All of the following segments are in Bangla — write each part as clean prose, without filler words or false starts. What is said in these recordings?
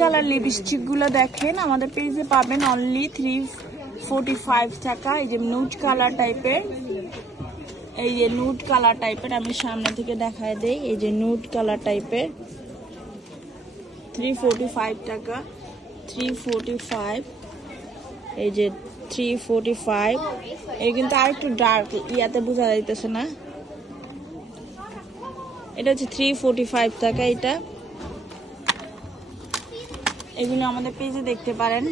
কালার লিপস্টিকগুলো দেখেন আমাদের পেজে পাবেন অনলি 345 টাকা। এই যে নুড কালার টাইপের, এই যে নুড কালার টাইপের, আমি সামনে থেকে দেখায় দেই। এই যে নুড কালার টাইপের 345 টাকা। 345, এই যে 345। এই কিন্তু আর একটু ডার্ক, ইয়াতে বোঝা যাইতেছে না। এটা হচ্ছে 345 টাকা। এটা এগুলো আমাদের পেজে দেখতে পারেন,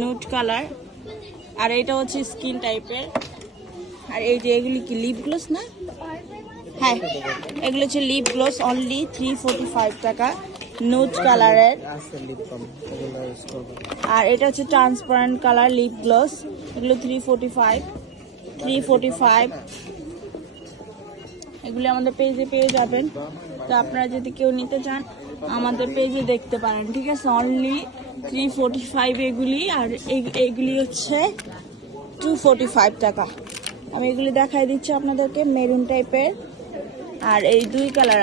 নুড কালার। আর এটা হচ্ছে স্কিন টাইপের। আর এই যে এগুলি কি লিপ গ্লস না? হ্যাঁ, এগুলো হচ্ছে লিপ গ্লস, অনলি 345 টাকা, নুড কালারের। আর এটা হচ্ছে ট্রান্সপারেন্ট কালার লিপ গ্লস, এগুলো 345। এগুলি আমাদের পেজে পেয়ে যাবেন। তো আপনারা যদি কেউ নিতে চান আমাদের পেজে দেখতে পারেন, ঠিক আছে? অনলি 345 এগুলি। আর এইগুলি হচ্ছে 245 টাকা। আমি এগুলি দেখাই দিচ্ছি আপনাদেরকে, মেরুন টাইপের। আর এই দুই কালার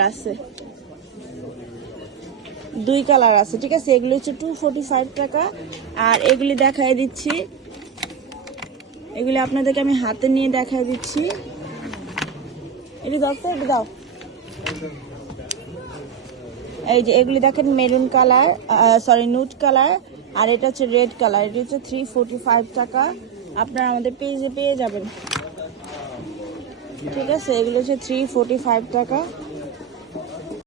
আছে, ঠিক আছে? এগুলি হচ্ছে 245 টাকা। আর এগুলি দেখাই দিচ্ছি, এগুলি আপনাদেরকে আমি হাতে নিয়ে দেখাই দিচ্ছি। এটা দাও তো, এটা দাও। এই যে এগুলি দেখেন, maroon colour, sorry nude colour. আর এটা হচ্ছে রেড কালার। এটা হচ্ছে 345 টাকা। আপনারা আমাদের পেজে পেয়ে যাবেন, ঠিক আছে? এগুলো হচ্ছে 345 টাকা।